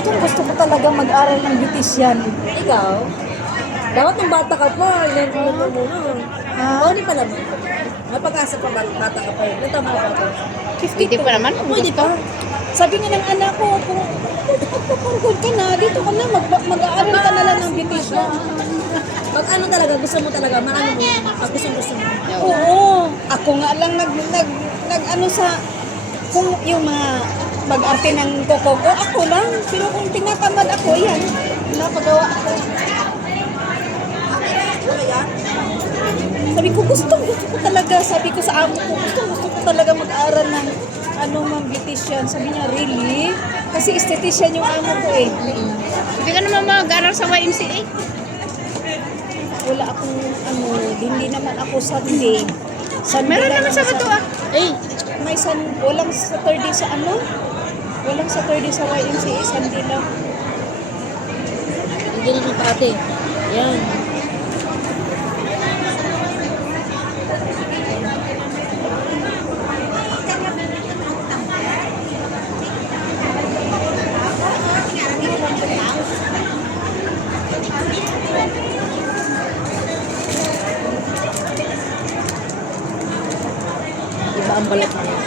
Gusto ko talaga mag-aral ng beautician. Ikaw? Dapat nung bata ka pa, ilan mo muna. Oo, di pa naman. May pag-asa pa bata ka pa yun. Ito mga bata. Pwede pa naman. Pwede pa. Sabi nga ng anak ko, kung magpapagod ka na, dito ka na, mag-aaral ka na lang ng beautician. Pag ano talaga, gusto mo talaga, maano mo, pag gusto mo. Oo. Ako nga lang ano sa, kung yung mga mag-arte ng koko ko, ako lang. Pero kung tinatamad ako, yan. Napagawa ako. Sabi ko, gusto ko talaga. Sabi ko sa amo ko, gusto ko talaga mag-aral ng beautician. Sabi niya, really? Kasi esthetician yung amo ko eh. Hindi ka naman mag-aral sa YMCA. Wala akong, hindi naman ako Sunday. Meron naman sa bato ah. Eh, May walang Saturday sa Walang Saturday sa YMCA, Sunday lang. hindi naman parati. Yan. Iba ang balat niya.